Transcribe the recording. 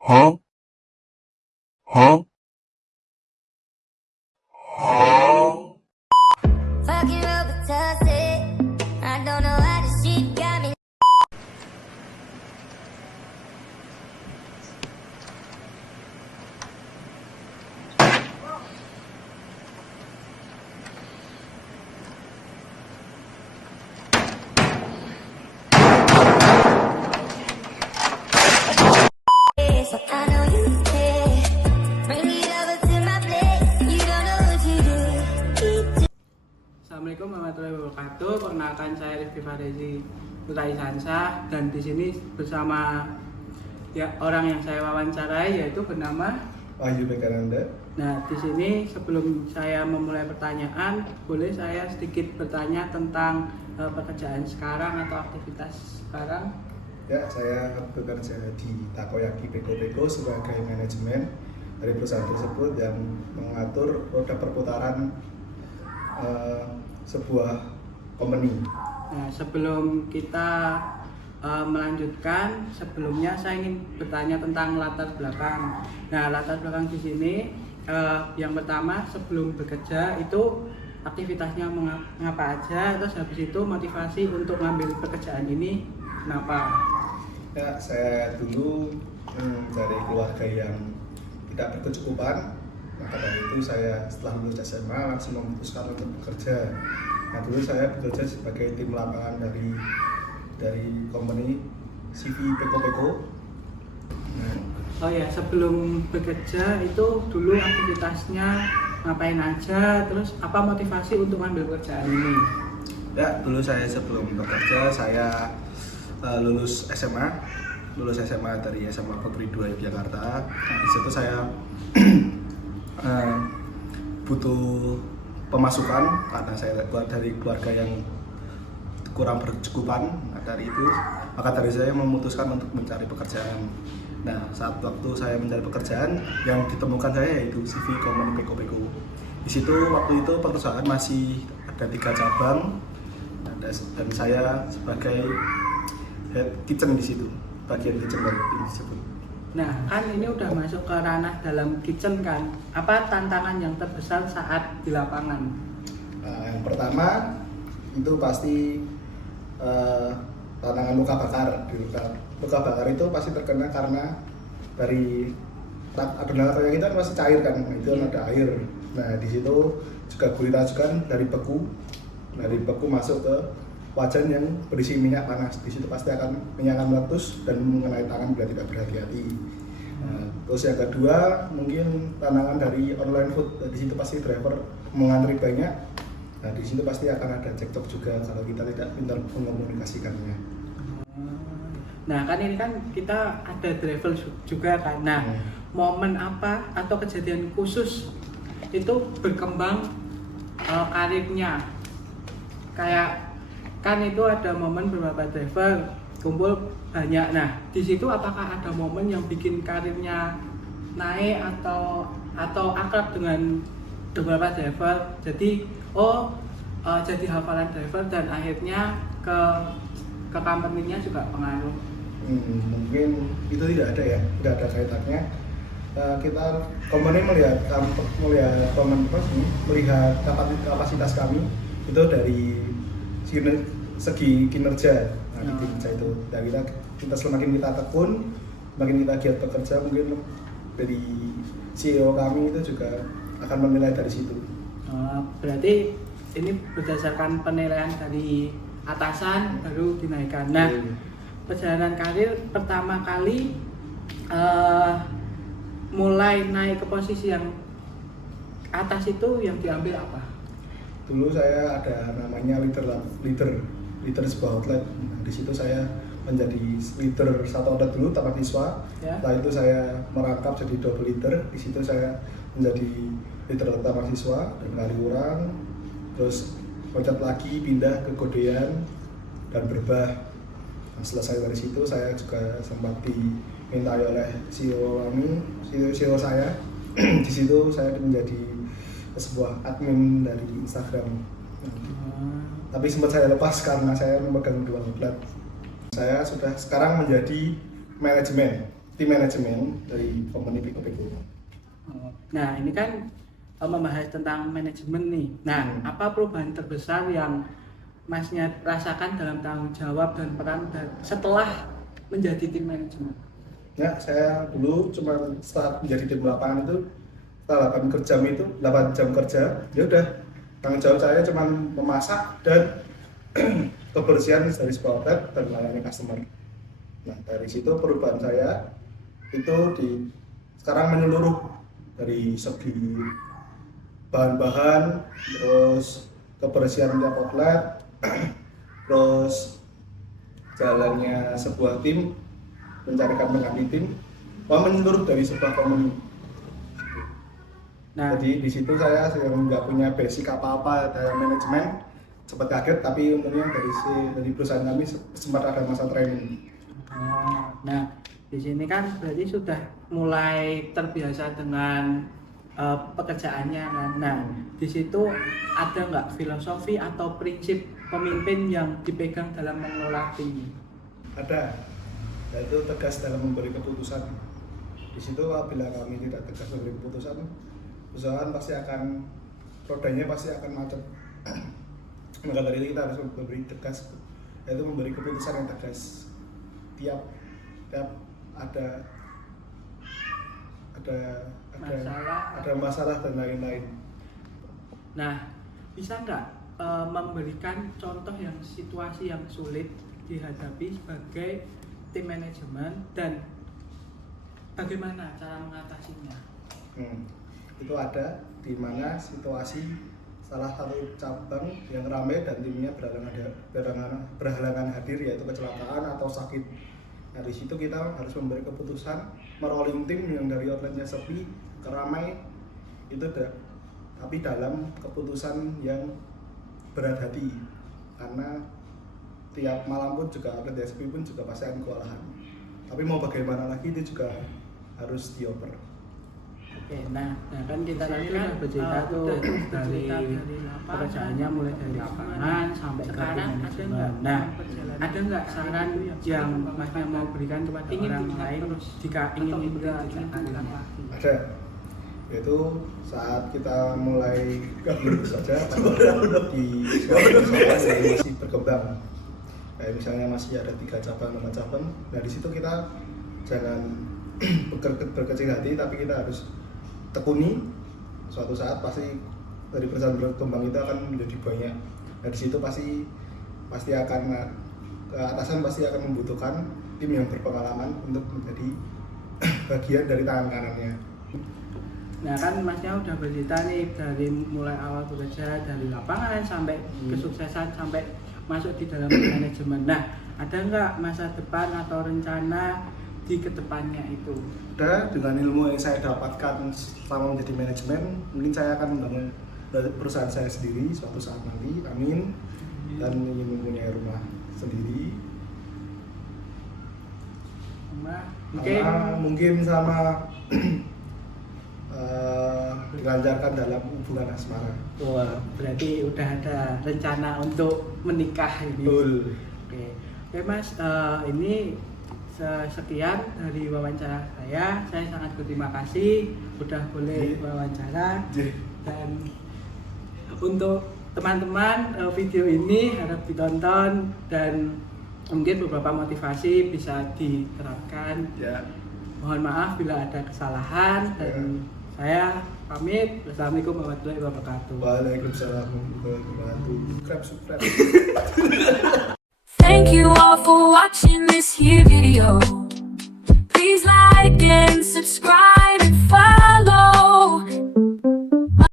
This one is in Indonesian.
Huh? Huh? Huh? Fucking Robitussin. I don't know how this shit got me. So I know you care. Bring it over to my place. You don't know what you do. Assalamualaikum warahmatullahi wabarakatuh. Perkenalkan saya Rifki Farezi Putai Sansah, dan di sini bersama orang yang saya wawancarai, yaitu bernama Wahyu Mekananda. Nah, di sini sebelum saya memulai pertanyaan, boleh saya sedikit bertanya tentang pekerjaan sekarang atau aktivitas sekarang? Ya, saya bekerja di Takoyaki Beko sebagai manajemen dari perusahaan tersebut yang mengatur roda perputaran sebuah company. Nah, sebelum kita melanjutkan, sebelumnya saya ingin bertanya tentang latar belakang. Nah, latar belakang di sini yang pertama, sebelum bekerja itu aktivitasnya mengapa aja, terus habis itu motivasi untuk ngambil pekerjaan ini kenapa? Ya, saya dulu dari keluarga yang tidak berkecukupan. Maka dari itu saya setelah lulus SMA langsung memutuskan untuk bekerja. Nah, dulu saya bekerja sebagai tim lapangan dari company CV Beko. Nah, Oh ya, sebelum bekerja itu dulu aktivitasnya ngapain aja, terus apa motivasi untuk ngambil pekerjaan ini? ya, dulu saya sebelum bekerja saya lulus SMA dari SMA Negeri 2 Yogyakarta. Nah, di situ saya butuh pemasukan karena saya keluar dari keluarga yang kurang berkecukupan. Maka dari saya memutuskan untuk mencari pekerjaan. Nah, saat waktu saya mencari pekerjaan, yang ditemukan saya yaitu CV Company Beko. Di situ waktu itu perusahaan masih ada 3 cabang, dan saya sebagai head kitchen di situ, bagian kitchen dari tim tersebut. Nah, kan ini udah masuk ke ranah dalam kitchen kan. Apa tantangan yang terbesar saat di lapangan? Nah, yang pertama itu pasti tantangan luka bakar. Luka bakar itu pasti terkena karena dari adonan toyo kita masih cair kan, itu kan ada air. Nah, di situ juga gurita juga dari beku. Dari beku masuk ke wajan yang berisi minyak panas. Di situ pasti akan minyak akan meletus dan mengenai tangan bila tidak berhati-hati. Nah, terus yang kedua mungkin tantangan dari online food. Di situ pasti driver mengantri banyak. Nah, di situ pasti akan ada cekcok juga kalau kita tidak pintar mengkomunikasikannya. Nah, kan ini kan kita ada driver juga kan. Nah, momen apa atau kejadian khusus itu berkembang karirnya? Kayak kan itu ada momen beberapa driver kumpul banyak. Nah, di situ apakah ada momen yang bikin karirnya naik atau akrab dengan beberapa driver? Jadi jadi hafalan driver dan akhirnya ke company-nya juga pengaruh. Mungkin itu tidak ada kaitannya. Kita company melihat kapasitas kami itu dari segi kinerja. Nah, di kinerja itu, dan kita semakin kita tekun, semakin kita giat bekerja, mungkin dari CEO kami itu juga akan menilai dari situ. Berarti ini berdasarkan penilaian dari atasan baru dinaikkan. Nah, perjalanan karir pertama kali mulai naik ke posisi yang atas itu yang diambil apa? Dulu saya ada namanya leader sebuah outlet. Nah, di situ saya menjadi leader satu outlet dulu, Taman Siswa. Ya. Setelah itu saya merangkap jadi double leader. Di situ saya menjadi leader Taman Siswa dan Kaliurang. Terus loncat lagi pindah ke Godean dan Berbah. Nah, selesai dari situ saya juga sempat dimintai oleh CEO saya. Di situ saya menjadi sebuah admin dari Instagram. Tapi sempat saya lepas karena saya memegang 2 outlet. Saya sudah sekarang menjadi manajemen tim manajemen dari company Piko. Nah, ini kan membahas tentang manajemen nih. Nah, apa perubahan terbesar yang Masnya rasakan dalam tanggung jawab dan peran setelah menjadi tim manajemen? Ya, saya dulu cuma setelah menjadi tim lapangan itu setelah 8 jam kerja, ya udah tanggung jawab saya cuma memasak dan kebersihan dari sebuah outlet dan melayani customer. Nah, dari situ perubahan saya itu sekarang menyeluruh dari segi bahan-bahan, terus kebersihan tiap outlet, terus jalannya sebuah tim, mencarikan pengganti tim, menyeluruh dari sebuah company. Nah, Jadi di situ saya yang nggak punya basic apa-apa dalam manajemen, sempat kaget, tapi untungnya dari perusahaan kami sempat ada masa training. nah, di sini kan berarti sudah mulai terbiasa dengan pekerjaannya kan. Nah, di situ ada nggak filosofi atau prinsip pemimpin yang dipegang dalam mengelola tim? Ada, yaitu tegas dalam memberi keputusan. Di situ apabila kami tidak tegas memberi keputusan, perusahaan pasti akan rodanya pasti akan macet. Maka dari itu kita harus memberi tegas, yaitu memberi keputusan yang tegas. Tiap ada masalah dan lain-lain. Nah, bisa nggak memberikan contoh yang situasi yang sulit dihadapi sebagai tim manajemen dan bagaimana cara mengatasinya? Itu ada di mana situasi salah satu cabang yang ramai dan timnya berhalangan hadir, yaitu kecelakaan atau sakit. Nah, di situ kita harus memberi keputusan merolling tim yang dari outletnya sepi ke ramai itu tapi dalam keputusan yang berat hati, karena tiap malam pun juga outlet yang sepi pun juga pasti akan kewalahan. Tapi mau bagaimana lagi itu juga harus dioper. Oke, nah kan kita tadi kan bercerita tuh dari pekerjaannya mulai dari lapangan sampai ke tim manajemen. Nah, ada nggak saran yang Masnya mau berikan kepada orang lain jika ingin memperkerjakan lagi? Ada, yaitu saat kita mulai bekerja di saya masih berkembang. Kayak misalnya masih ada 3 cabang, 4 cabang. Nah, di situ kita jangan berkecil hati, tapi kita harus tekuni. Suatu saat pasti dari perusahaan berkembang itu akan menjadi banyak. Nah, di situ pasti akan ke atasan pasti akan membutuhkan tim yang berpengalaman untuk menjadi bagian dari tangan kanannya. Nah, kan Masnya udah bercerita nih dari mulai awal bekerja dari lapangan sampai kesuksesan sampai masuk di dalam manajemen. Nah, ada nggak masa depan atau rencana di kedepannya itu? Ada, dengan ilmu yang saya dapatkan selama menjadi manajemen, mungkin saya akan membangun perusahaan saya sendiri suatu saat nanti, amin. Dan ingin mempunyai rumah sendiri. Mungkin sama dilancarkan dalam hubungan asmara. Wah, berarti udah ada rencana untuk menikah ini. Betul. Oke Mas, ini sekian dari wawancara saya. Saya sangat berterima kasih udah boleh wawancara. Dan untuk teman-teman, video ini harap ditonton dan mungkin beberapa motivasi bisa diterapkan. Mohon maaf bila ada kesalahan dan saya pamit. Wassalamualaikum warahmatullahi wabarakatuh. Waalaikumsalam warahmatullahi wabarakatuh. Thank you all for watching this here video. Please like and subscribe.